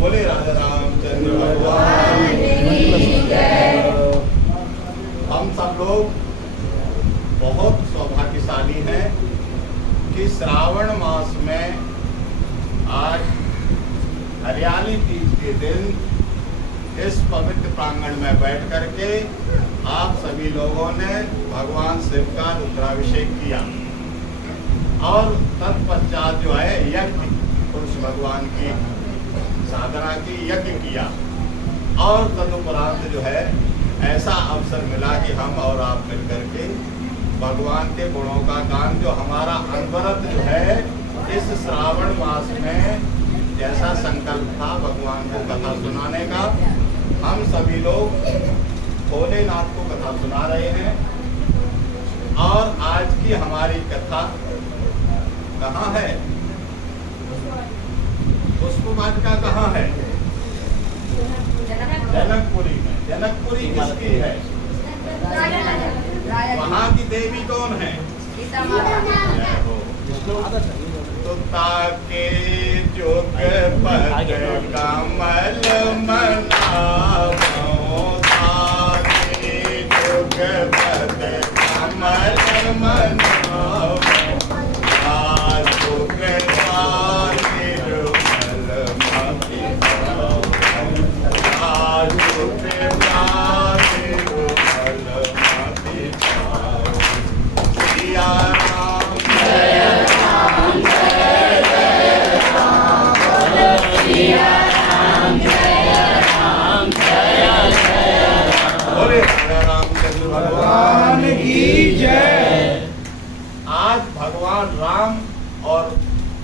बोले राजा रामचंद्र भगवान की जय। हम सब लोग बहुत सौभाग्यशाली हैं कि श्रावण मास में आज हरियाली तीज के दिन इस पवित्र प्रांगण में बैठ करके आप सभी लोगों ने भगवान शिव का रुद्राभिषेक किया और तत्पश्चात जो है यज्ञ पुरुष भगवान की साधना की यज्ञ किया और तदुपरांत जो है ऐसा अवसर मिला कि हम और आप मिलकर के भगवान के गुणों का गान जो हमारा अनवरत जो है इस श्रावण मास में जैसा संकल्प था भगवान को कथा सुनाने का, हम सभी लोग भोलेनाथ को कथा सुना रहे हैं। और आज की हमारी कथा कहाँ है? पुष्प वाटिका कहाँ है? जनकपुरी में। जनकपुरी किसकी है? वहाँ की देवी कौन है? ताके जुग पद कमल मनावो, ताके जुग पद कमल मनावो, आजुग निर्मल मति पावो, आजुग निर्मल मति पावो। सिया राम जय राम जय जय राम, सिया राम जय राम जय जय राम। बोले रामचंद्र भगवान की जय। आज भगवान राम और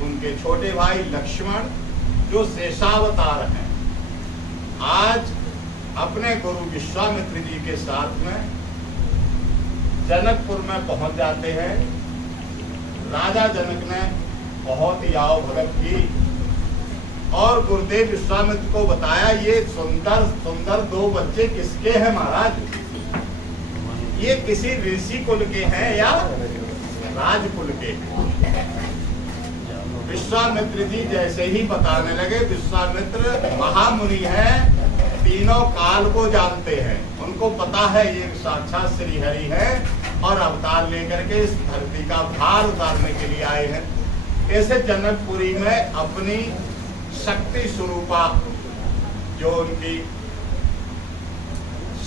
उनके छोटे भाई लक्ष्मण जो शेषावतार हैं, आज अपने गुरु विश्वामित्र जी के साथ में जनकपुर में पहुंच जाते हैं। राजा जनक ने बहुत ही आओ भगत की और गुरुदेव विश्वामित्र को बताया, ये सुंदर सुंदर दो बच्चे किसके हैं महाराज? ये किसी ऋषि कुल के हैं या राजकुल के? विश्वामित्र जी जैसे ही बताने लगे, विश्वामित्र महामुनि हैं, तीनों काल को जानते हैं, उनको पता है ये साक्षात श्री हरि है और अवतार लेकर के इस धरती का भार उतारने के लिए आए हैं। ऐसे जनकपुरी में अपनी शक्ति स्वरूपा जो उनकी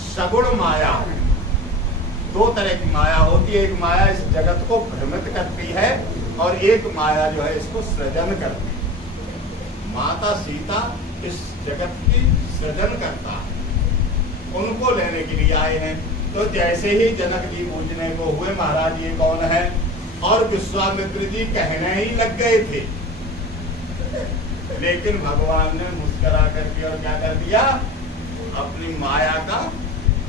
सगुण माया, दो तरह की माया होती है, एक माया इस जगत को भ्रमित करती है और एक माया जो है इसको सृजन करती है। माता सीता इस जगत की सृजन करता है, उनको लेने के लिए आए हैं। तो जैसे ही जनक जी पूछने को हुए महाराज ये कौन है, और विश्वामित्र जी कहने ही लग गए थे, लेकिन भगवान ने मुस्कुरा करके और क्या कर दिया, अपनी माया का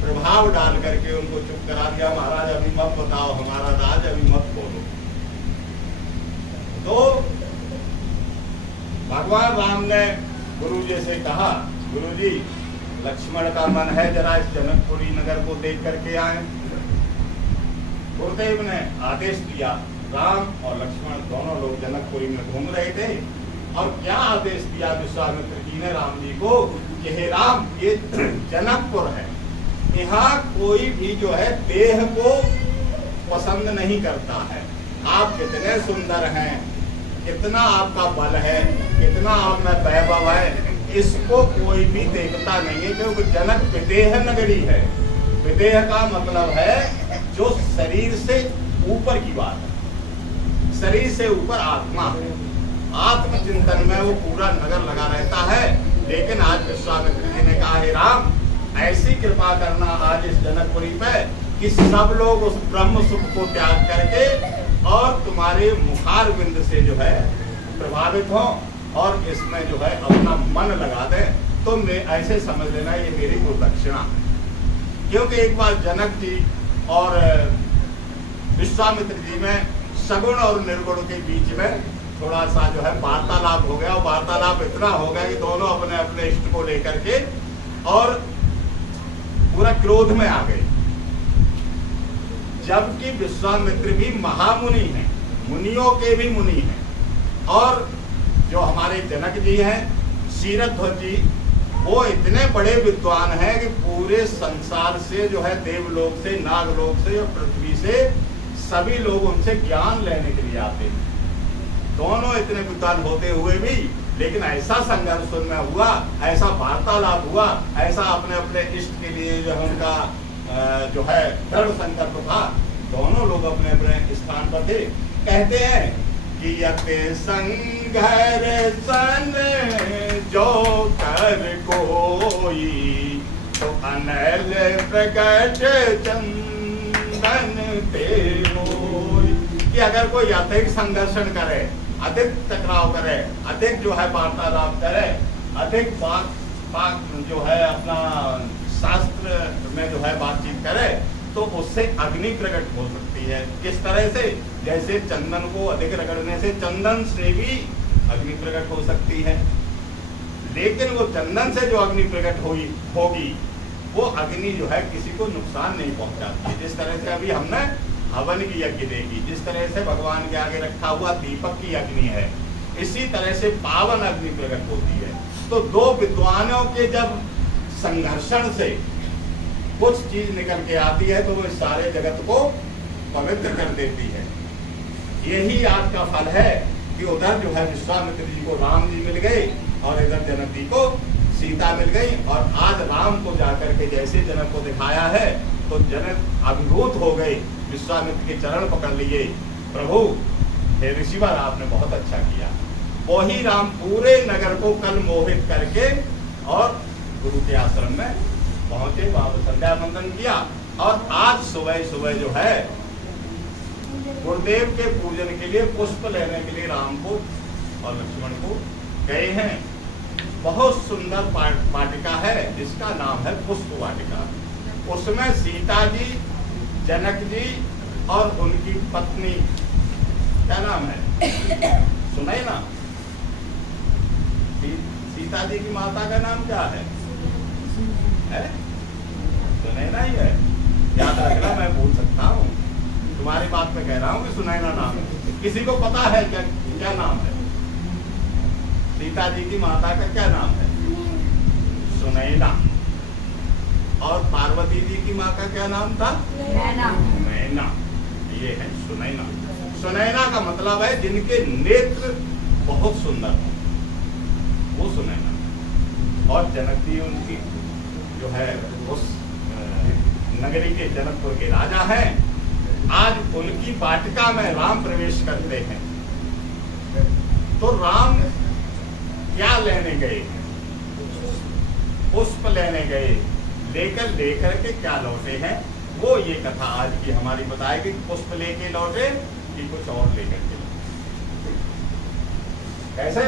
प्रभाव डाल करके उनको चुप करा दिया। महाराज अभी मत बताओ हमारा राज, अभी मत बोलो। तो भगवान राम ने गुरु जी से कहा, गुरु जी लक्ष्मण का मन है जरा इस जनकपुरी नगर को देख करके आए। गुरुदेव ने आदेश दिया। राम और लक्ष्मण दोनों लोग जनकपुरी में घूम रहे थे और क्या आदेश दिया विश्वामित्र जी ने राम जी को कि हे राम, ये जनकपुर है, यहाँ कोई भी जो है देह को पसंद नहीं करता है। आप कितने सुंदर हैं, कितना आपका बल है, कितना आप में वैभव है, इसको कोई भी देखता नहीं है, क्योंकि जनक विदेह नगरी है। विदेह का मतलब है जो शरीर से ऊपर की बात है, शरीर से ऊपर आत्मा है। आत्मचिंतन में वो पूरा नगर लगा रहता है। लेकिन आज विश्वामित्र जी ने कहा, हे राम, ऐसी कृपा करना आज इस जनकपुरी पे कि सब लोग उस ब्रह्म सुख को त्याग करके और तुम्हारे मुखार बिंद से जो है प्रभावित हो और इसमें जो है अपना मन लगा दे। तो मैं ऐसे समझ लेना ये मेरी गुरुदक्षिणा है। क्योंकि एक बार जनक जी और विश्वामित्र जी में सगुण और निर्गुण के बीच में थोड़ा सा जो है वार्तालाप हो गया, और वार्तालाप इतना हो गया कि दोनों अपने अपने इष्ट को लेकर के और पूरा क्रोध में आ गए। जबकि विश्वामित्र भी महामुनि हैं, मुनियों के भी मुनि हैं, और जो हमारे जनक जी हैं क्षीरध्वज जी वो इतने बड़े विद्वान हैं कि पूरे संसार से जो है देवलोक से, नागलोक से और पृथ्वी से सभी लोग उनसे ज्ञान लेने के लिए आते हैं। दोनों इतने विद्वान होते हुए भी लेकिन ऐसा संघर्ष उनमें हुआ, ऐसा वार्तालाप हुआ, ऐसा अपने अपने इष्ट के लिए जो है उनका जो है दृढ़ संकल्प था। दोनों लोग अपने अपने स्थान पर थे। कहते हैं कि यते संघर्षण जो कर कोई तो अनल प्रकट चंदन ते होई। कि अगर कोई अधिक संघर्षण करे, अधिक टकराव करे, अधिक जो है वार्तालाप करे, अधिक बात जो है अपना शास्त्र में जो है बातचीत करे तो उससे अग्नि प्रकट हो सकती है। किस तरह से? जैसे चंदन को अधिक रगड़ने से चंदन से भी अग्नि प्रकट हो सकती है, लेकिन वो चंदन से जो अग्नि प्रकट होगी वो अग्नि जो है किसी को नुकसान नहीं पहुंचाती। जिस तरह से अभी हमने हवन की यज्ञ देखी, जिस तरह से भगवान के आगे रखा हुआ दीपक की अग्नि है, इसी तरह से पावन अग्नि प्रकट होती है। तो दो विद्वानों के जब संघर्षण से कुछ चीज निकल के आती है तो वो इस सारे जगत को पवित्र कर देती है। यही आज का फल है कि उधर जो है विश्वामित्र जी को राम जी मिल गए और इधर जनक जी को सीता मिल गई। और आज राम को जाकर के जैसे जनक को दिखाया है तो जनक अभिभूत हो गए, विश्वामित्र के चरण पकड़ लिए, प्रभु हे ऋषिवर आपने बहुत अच्छा किया। वही राम पूरे नगर को कल मोहित करके और गुरु के आश्रम में पहुंचे, वहां संध्या वंदन किया और आज सुबह सुबह जो है गुरुदेव के पूजन के लिए पुष्प लेने के लिए राम को और लक्ष्मण को गए हैं। बहुत सुंदर वाटिका है जिसका नाम है पुष्प वाटिका। उसमें सीता जी, जनक जी और उनकी पत्नी, क्या नाम है सुनैना, सीता जी की माता का नाम क्या है? सुनैना ही है, याद रखना, मैं भूल सकता हूँ, तुम्हारी बात में कह रहा हूँ कि सुनैना नाम है। किसी को पता है क्या नाम है? सीता जी की माता का क्या नाम है? सुनैना। और पार्वती जी की माँ का क्या नाम था? नैना। ये है सुनैना। सुनैना का मतलब है जिनके नेत्र बहुत सुंदर हो, वो सुनैना। और जनक जी उनकी जो है उस नगरी के जनकपुर के राजा हैं। आज उनकी वाटिका में राम प्रवेश करते हैं तो राम क्या लेने गए? पुष्प लेने गए, लेकर के क्या लौटे हैं वो ये कथा आज की हमारी बताएगी। पुष्प लेके लौटे कि कुछ और लेकर के लौटे? कैसे?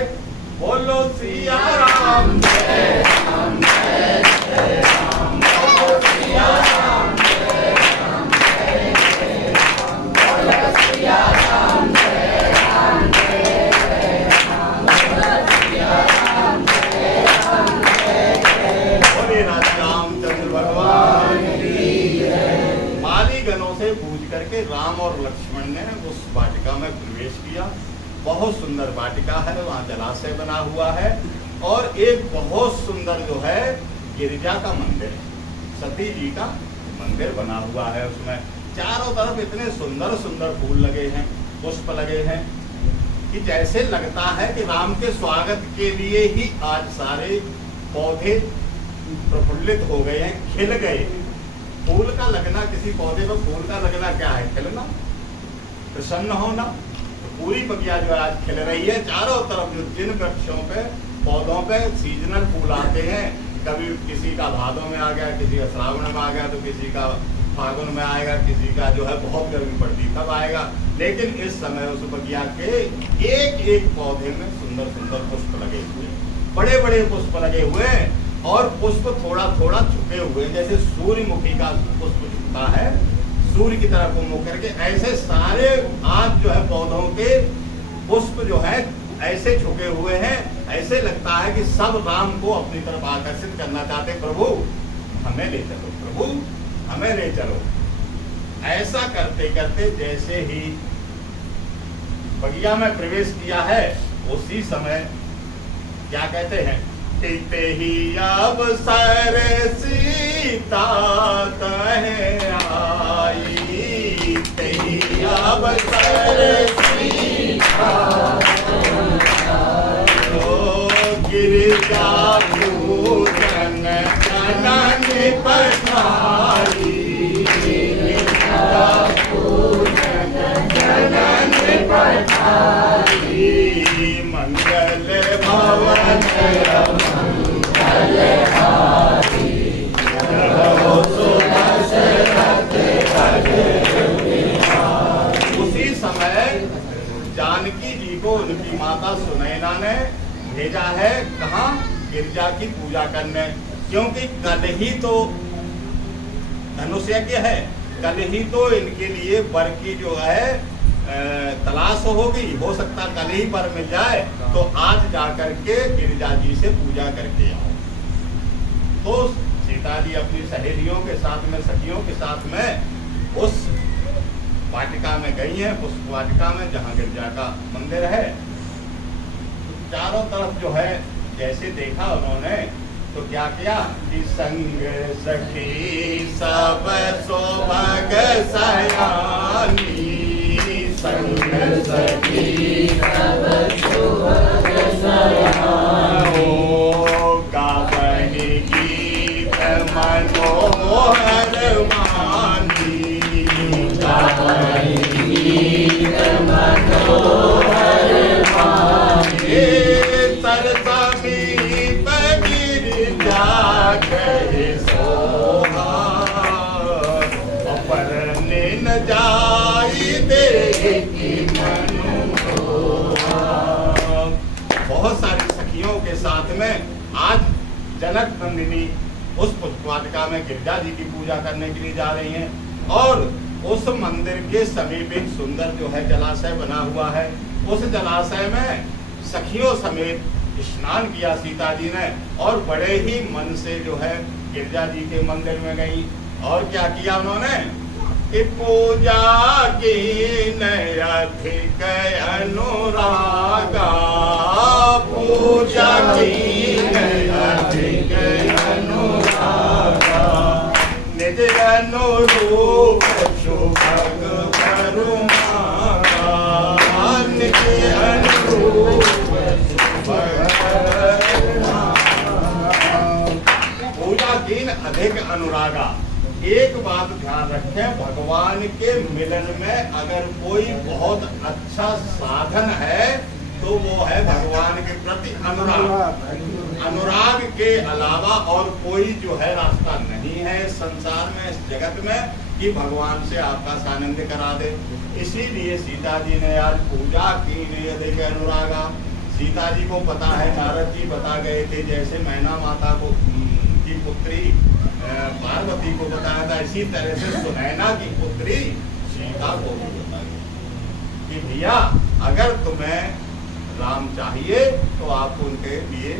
बोलो सिया राम जय राम जय जय राम, बोलो सिया राम जय राम जय जय राम, बोलो सिया राम जय राम जय जय राम, बोलो सिया राम जय राम जय जय, बोले राजा रामचंद्र भगवान की जय। माली गणों से पूछ करके राम और लक्ष्मण ने उस वाटिका में प्रवेश किया। बहुत सुंदर वाटिका है, वहाँ जलाशय बना हुआ है और एक बहुत सुंदर जो है गिरिजा का मंदिर, सती जी का मंदिर बना हुआ है। उसमें चारों तरफ इतने सुंदर सुंदर फूल लगे हैं, पुष्प लगे हैं कि जैसे लगता है कि राम के स्वागत के लिए ही आज सारे पौधे प्रफुल्लित हो गए हैं, खिल गए। फूल का लगना, किसी पौधे पर फूल का लगना क्या है? खिलना, प्रसन्न होना। पूरी बगिया जो आज खिल रही है चारों तरफ। जो जिन वृक्षों पे, पौधों पे सीजनल फूल आते हैं, कभी किसी का भादों में आ गया, किसी का श्रावण में आ गया, तो किसी का फागुन में आएगा, किसी का जो है बहुत गर्मी पड़ती तब आएगा। लेकिन इस समय उस बगिया के एक एक पौधे में सुंदर सुंदर पुष्प लगे हुए, बड़े बड़े पुष्प लगे हुए और पुष्प थोड़ा थोड़ा झुके हुए, जैसे सूर्यमुखी का पुष्प झुकता है सूर्य की तरफ मुंह करके, ऐसे सारे आज जो है पौधों के पुष्प जो है ऐसे झुके हुए हैं। ऐसे लगता है कि सब राम को अपनी तरफ आकर्षित करना चाहते, प्रभु हमें ले चलो, प्रभु हमें ले चलो। ऐसा करते करते जैसे ही बगिया में प्रवेश किया है, उसी समय क्या कहते हैं, कहते ही अवसर सीता कहे आई, ते ही अवसर सीता तो गिरजा पूजन जनन पठाई, गिरजा पूजन जनन पठाई, मंगल भवन मंगल हारी, उसी समय जानकी जी को उनकी माता सुनैना ने भेजा है कहाँ? गिरजा की पूजा करने, क्योंकि कल ही तो धनुष यज्ञ है, कल ही तो इनके लिए वर की जो है तलाश होगी, हो सकता कल ही पर मिल जाए, तो आज जाकर के गिरिजा जी से पूजा करके आओ। तो सीता जी अपनी सहेलियों के साथ में, सखियों के साथ में उस वाटिका में गई हैं, उस वाटिका में जहाँ गिरिजा का मंदिर है। चारों तरफ जो है जैसे देखा उन्होंने तो क्या किया कि संग सखी सब सौभाग सयानी, संग सखी सब सौभाग सयानी, गावनि गीत मनोहर मानी, गावनि गीत मनोहर मानी, सरसा समीप गिरिजा कहे सोहा, अपरने न जाई देखी मनोहा। बहुत सारी सखियों के साथ में आज जनक नंदिनी उस पुष्पवाटिका में गिरिजा जी की पूजा करने के लिए जा रही हैं, और उस मंदिर के समीप एक सुंदर जो है जलाशय बना हुआ है। उस जलाशय में सखियों समेत स्नान किया सीता जी ने, और बड़े ही मन से जो है गिरिजा जी के मंदिर में गई। और क्या किया उन्होंने कि पूजा की अधिक अनुरागा, पूजा की अधिक अनुरागा, निज अनुरूप सुभग करुणागा, निज अनुरूप पूजा दीन अधिक अनुरागा। एक बात ध्यान रखें, भगवान के मिलन में अगर कोई बहुत अच्छा साधन है तो वो है भगवान के प्रति अनुराग। अनुराग के अलावा और कोई जो है रास्ता नहीं है संसार में, इस जगत में, कि भगवान से आपका सानिध्य करा दे। इसीलिए सीता जी ने आज पूजा की अधिक अनुरागा। सीता जी को पता है, नारद जी बता गए थे, जैसे मैना माता को की पुत्री पार्वती को बताया था, इसी तरह से सुनैना की पुत्री सीता को भी बताया कि भैया अगर तुम्हें राम चाहिए तो आपको उनके लिए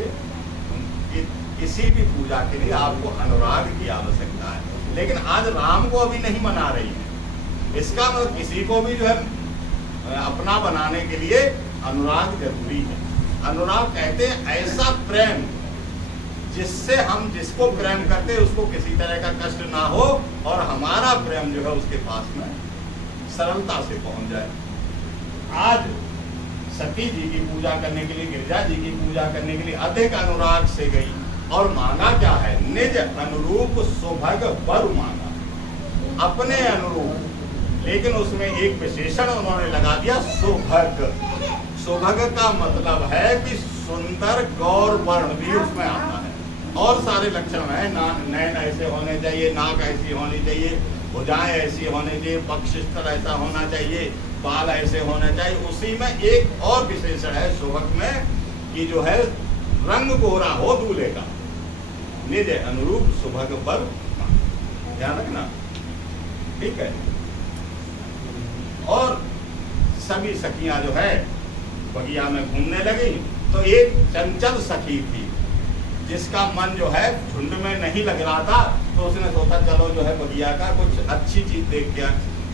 किसी भी पूजा के लिए आपको अनुराग की आवश्यकता है। लेकिन आज राम को अभी नहीं मना रही है, इसका मतलब किसी को भी जो है अपना बनाने के लिए अनुराग जरूरी है। अनुराग कहते हैं ऐसा प्रेम जिससे हम जिसको प्रेम करते हैं उसको किसी तरह का कष्ट ना हो, और हमारा प्रेम जो है उसके पास में सरलता से पहुंच जाए। आज सती जी की पूजा करने के लिए, गिरिजा जी की पूजा करने के लिए अधिक अनुराग से गई, और मांगा क्या है? निज अनुरूप सुभग वर मांगा, अपने अनुरूप। लेकिन उसमें एक विशेषण उन्होंने लगा दिया, सुभग। सुभग का मतलब है कि सुंदर गौर वर्ण भी उसमें आता है, और सारे लक्षण है। नैन ऐसे होने चाहिए, नाक ऐसी होनी चाहिए, भुजाएं ऐसी होनी चाहिए, पक्षस्थल ऐसा होना चाहिए, बाल ऐसे होने चाहिए। उसी में एक और विशेषण है सुभग में कि जो है रंग गोरा हो दूल्हे का। निज अनुरूप सुभग वर, ध्यान रखना, ठीक है। और सभी सखियां जो है बगिया में घूमने लगी, तो एक चंचल सखी थी जिसका मन जो है झुंड में नहीं लग रहा था, तो उसने सोचा चलो जो है बगिया का कुछ अच्छी चीज देख के,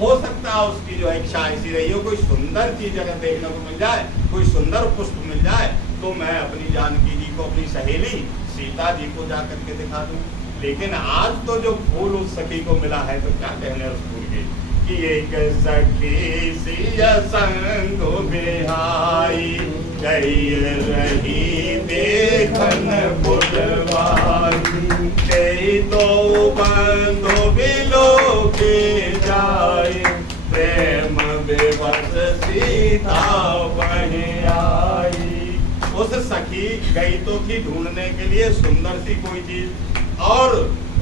हो सकता है उसकी जो है इच्छा ऐसी रही हो कोई सुंदर चीज अगर देखने को मिल जाए, कोई सुंदर पुष्प मिल जाए तो मैं अपनी जानकी जी को, अपनी सहेली सीता जी को जाकर के दिखा दूं। लेकिन आज तो जो फूल उस सखी को मिला है तो क्या कहने उस फूल के, कि एक सखी सिया संग बिहाई, गई रही देखन फुलवारी, कई दो बंधु बिलो के जाए, प्रेम विवश सीता बन आई। उस सखी गई तो थी ढूंढने के लिए सुंदर सी कोई चीज, और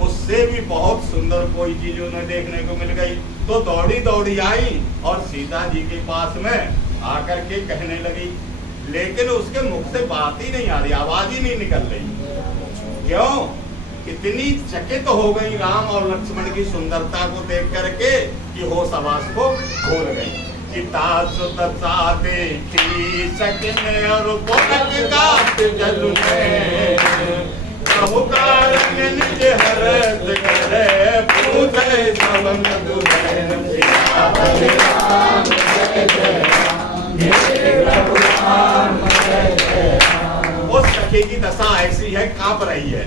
उससे भी बहुत सुंदर कोई चीज उन्हें देखने को मिल गई, तो दौड़ी दौड़ी आई और सीता जी के पास में आकर के कहने लगी। लेकिन उसके मुख से बात ही नहीं आ रही, आवाज ही नहीं निकल रही। क्यों? इतनी चकित हो गई राम और लक्ष्मण की सुंदरता को देख करके कि होश आवाज को भूल गई। देखी सकने और जल प्रभु कारण निज हरत करे, पूजे सबन उस सखी की दशा ऐसी है, कांप रही है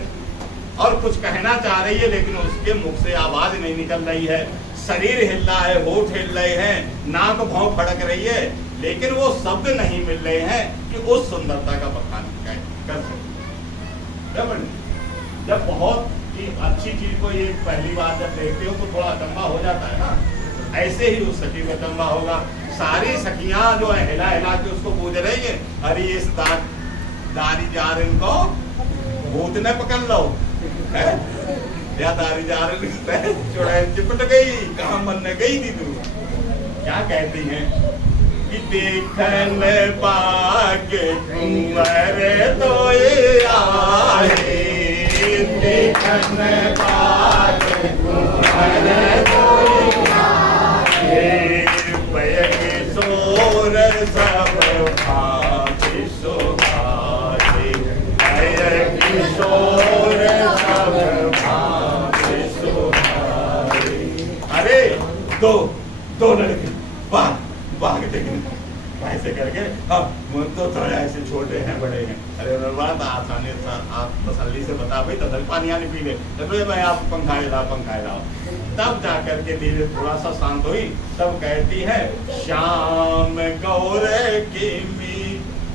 और कुछ कहना चाह रही है, लेकिन उसके मुख से आवाज नहीं निकल रही है। शरीर हिल रहा है, होठ हिल रहे हैं, नाक भौं फड़क रही है, लेकिन वो शब्द नहीं मिल रहे हैं कि उस सुंदरता का बखान कर सके। जब बहुत ही अच्छी चीज को ये पहली बार जब देखते हो तो थोड़ा अचंबा हो जाता है ना, ऐसे ही उस सखी को अचंबा होगा। सारी सखियां जो है हिला हिला के उसको पूछ रही है, अरे इस दारी जार इनको भूत ने पकड़ लो, या दारी जार चुड़ैल चिपट गई, कहाँ बनने गई थी तू? क्या कहती है कि देखन पाके कुंवर तो आए, देखन पाके कुंवर तो आए, किशोर सब भांति सुहाए, किशोर सब भांति सुहाए। अरे दो लड़के भाग देखें ऐसे करके, अब तो थोड़े ऐसे छोटे हैं बड़े हैं। अरे बात आसानी से आप तसल्ली से बता भाई, तसल पानी आने पी ले, तो भाई आप पंखाए लाओ। तब जाकर के धीरे थोड़ा सा शांत हुई, तब कहती है श्याम गौर की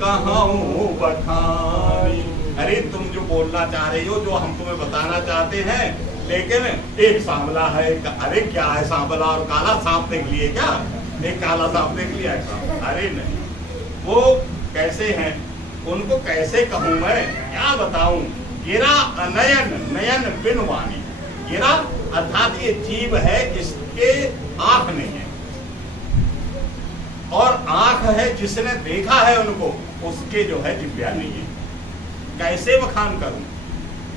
कहूँ बखानी। अरे तुम जो बोलना चाह रही हो, जो हम तुम्हें बताना चाहते हैं, लेकिन एक सांवला है, अरे क्या है सांवला और काला सांप देख लिए क्या? एक काला सांप देख लिया है? अरे नहीं, वो कैसे हैं, उनको कैसे कहूं मैं, क्या बताऊं? गिरा अनयन नयन बिन वाणी, गिरा अर्थात ये जीव है, इसके आंख नहीं है, और आंख है जिसने देखा है उनको, उसके जो है जिब्या नहीं है। कैसे बखान करूं?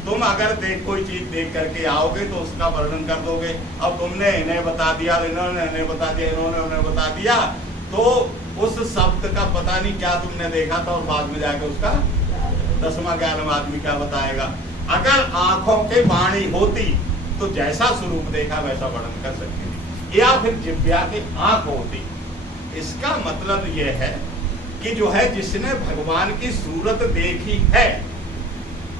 तुम अगर कोई चीज देख करके आओगे तो उसका वर्णन कर दोगे। अब तुमने इन्हें बता दिया, इन्होंने इन्हें बता दिया, इन्होंने उन्हें बता दिया, तो उस शब्द का पता नहीं क्या तुमने देखा था, और बाद में जाकर उसका 10वां 11वां आदमी क्या बताएगा। अगर आंखों के वाणी होती तो जैसा स्वरूप देखा वैसा वर्णन कर सकती थी, या फिर जिब्या की आंख होती। इसका मतलब यह है कि जो है जिसने भगवान की सूरत देखी है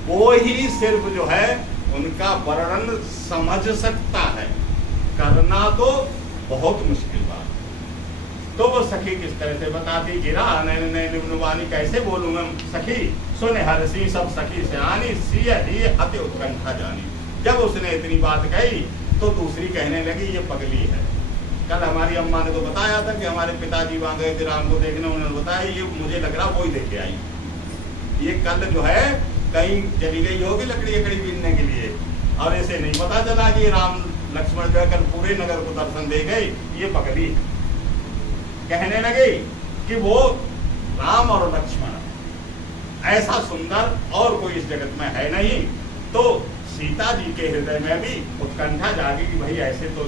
वो ही सिर्फ जो है उनका वर्णन समझ सकता है, करना तो बहुत मुश्किल बात। तो वो सखी किस तरह से बताती, गिरा नैनवानी, कैसे बोलूं मैं सखी, सुन हरसी सब सखी सियानी, सिय ही अति उत्कंठा जानी। जब उसने इतनी बात कही तो दूसरी कहने लगी ये पगली है। कल हमारी अम्मा ने तो बताया था कि हमारे पिताजी वहां गए थे राम को देखने, उन्होंने बताया ये मुझे लग रहा वो ही देखे आई, ये कल जो है कहीं चली गई होगी लकड़ी बीनने के लिए, और ऐसे नहीं पता चला कि राम लक्ष्मण जो है कल पूरे नगर को दर्शन दे गए, ये पगली। कहने लगे कि वो राम और लक्ष्मण ऐसा सुंदर और कोई इस जगत में है नहीं। तो सीता जी के हृदय में भी उत्कंठा जागी कि भाई ऐसे तो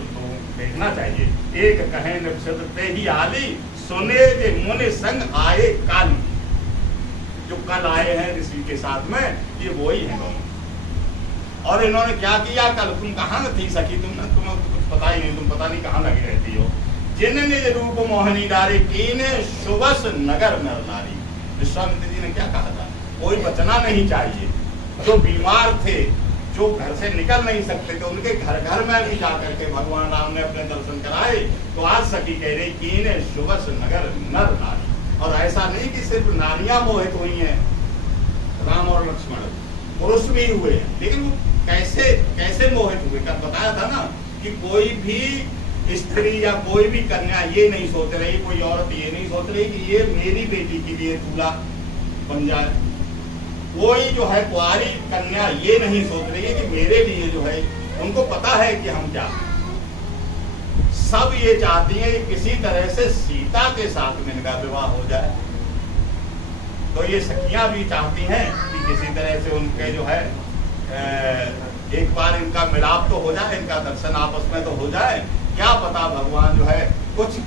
देखना चाहिए। एक कहे नक्षत्र ही आली, सुने जे मुनि संग आए काली। जो कल आए हैं ऋषि के साथ में, ये वो ही है दोनों। और इन्होंने क्या किया, कल तुम कहाँ थी सखी, तुम्हें कुछ पता ही नहीं, तुम पता नहीं कहाँ लगी रहती हो। जिन निज रूप मोहनी डारे कीने सुबस नगर नर नारी। विश्वामित्र जी ने क्या कहा था, कोई बचना नहीं चाहिए। जो बीमार थे, जो घर से निकल नहीं सकते थे, उनके घर घर में भी जाकर के भगवान राम ने अपने दर्शन कराए। तो आज सखी कह रही कीने सुबस नगर नर नारी। और ऐसा नहीं कि सिर्फ नारियां मोहित हुई हैं, राम और लक्ष्मण, पुरुष भी हुए हैं। लेकिन वो कैसे कैसे मोहित हुए, कल बताया था ना कि कोई भी स्त्री या कोई भी कन्या ये नहीं सोच रही, कोई औरत ये नहीं सोच रही कि ये मेरी बेटी के लिए दूल्हा बन जाए। कोई जो है कुंवारी कन्या ये नहीं सोच रही है कि मेरे लिए जो है, उनको पता है कि हम क्या, सब ये चाहती है कि किसी तरह से सीता के साथ में इनका विवाह हो जाए। तो ये सखियां भी चाहती हैं कि किसी तरह से उनके जो है एक बार इनका मिलाप तो हो जाए, इनका दर्शन आपस में तो हो जाए। क्या पता भगवान जो है कुछ